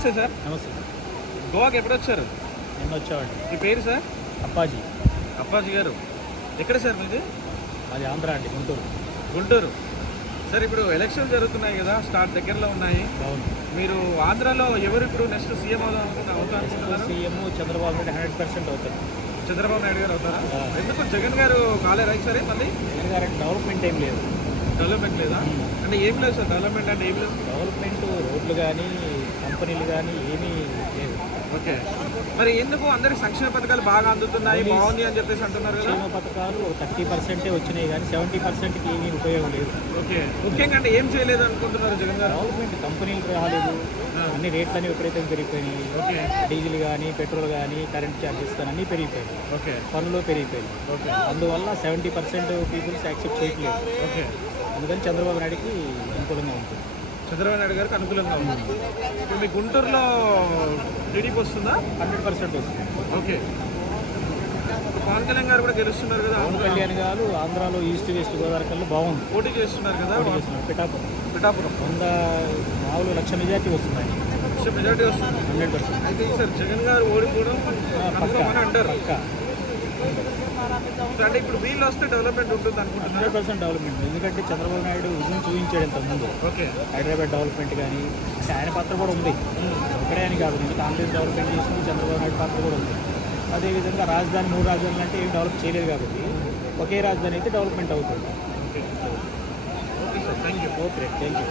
నమస్తే సార్. నమస్తే. గోవాకి ఎప్పుడు వచ్చారు? నిన్న వచ్చామండి. మీ పేరు సార్? అప్పాజీ. అప్పాజీ గారు ఎక్కడ సార్ మీది? అది ఆంధ్ర అండి, గుంటూరు. గుంటూరు. సార్ ఇప్పుడు ఎలక్షన్ జరుగుతున్నాయి కదా, స్టార్ట్ దగ్గరలో ఉన్నాయి. అవును. మీరు ఆంధ్రాలో ఎవరు ఇప్పుడు నెక్స్ట్ సీఎం అవుతారు? సీఎం చంద్రబాబు నాయుడు 100% అవుతారు. చంద్రబాబు నాయుడు గారు అవుతారా? ఎందుకు జగన్ గారు కాలేరు సరే? మళ్ళీ జగన్ గారికి డెవలప్మెంట్ ఏం లేదు. డెవలప్మెంట్ లేదా? అంటే ఏం లేదు సార్, డెవలప్మెంట్ అంటే ఏం లేదు. డెవలప్మెంట్ రోడ్లు కానీ కంపెనీలు కానీ ఏమీ లేదు. ఓకే, మరి ఎందుకు అందరికి సంక్షేమ పథకాలు బాగా అందుతున్నాయి, బాగుంది అని చెప్పేసి అంటున్నారు కదా? సంక్షేమ పథకాలు 30% వచ్చినాయి కానీ 70%కి ఏమీ ఉపయోగం లేదు. ఓకే, ముఖ్యంగా అంటే ఏం చేయలేదు అనుకుంటున్నారు జగన్ గారు? డెవలప్మెంట్ కంపెనీలు రాలేదు, అన్ని రేట్లన్నీ విపరీతంగా పెరిగిపోయినాయి. ఓకే, డీజిల్ కానీ పెట్రోల్ కానీ కరెంట్ ఛార్జెస్ కానీ అన్నీ పెరిగిపోయాయి. ఓకే, పనులు పెరిగిపోయాయి. ఓకే, అందువల్ల 70% పీపుల్స్ యాక్సెప్ట్ చేయట్లేదు. ఓకే, అందుకని చంద్రబాబు నాయుడుకి అనుకూలంగా ఉంటుంది. చంద్రబాబు నాయుడు గారికి అనుకూలంగా ఉంది. ఇప్పుడు మీ గుంటూరులో టీడీపీ వస్తుందా? 100% వస్తుంది. ఓకే, పవన్ కళ్యాణ్ గారు కూడా గెలుస్తున్నారు కదా? పవన్ కళ్యాణ్ గారు ఆంధ్రాలో ఈస్ట్ వెస్ట్ గోదావరి కల్లా బాగుంది, పోటీ చేస్తున్నారు కదా? పిఠాపురం పిఠాపురం 100 లక్ష మెజార్టీ వస్తున్నాయి. మెజార్టీ వస్తుంది 100%. అయితే ఈసారి జగన్ గారు ఓడిపోవడం కన్ఫర్మ్ అంటారు. అంటే ఇప్పుడు వీళ్ళు వస్తే డెవలప్మెంట్ ఉంటుంది అనుకుంటున్నారు? 100% డెవలప్మెంట్. ఎందుకంటే చంద్రబాబు నాయుడు విజన్ చూపించాడు ఇంతకుముందు. ఓకే, హైదరాబాద్ డెవలప్మెంట్ కానీ అంటే ఆయన పాత్ర కూడా ఉంది, ఒకడే అని కాదు. ఎందుకంటే కాంగ్రెస్ డెవలప్మెంట్ చేసింది, చంద్రబాబు నాయుడు పాత్ర కూడా ఉంది. అదేవిధంగా రాజధాని 3 రాజధానులు అంటే ఏం డెవలప్ చేయలేదు కాబట్టి ఒకే రాజధాని అయితే డెవలప్మెంట్ అవుతుంది. Okay, okay sir, thank you. Okay, thank you.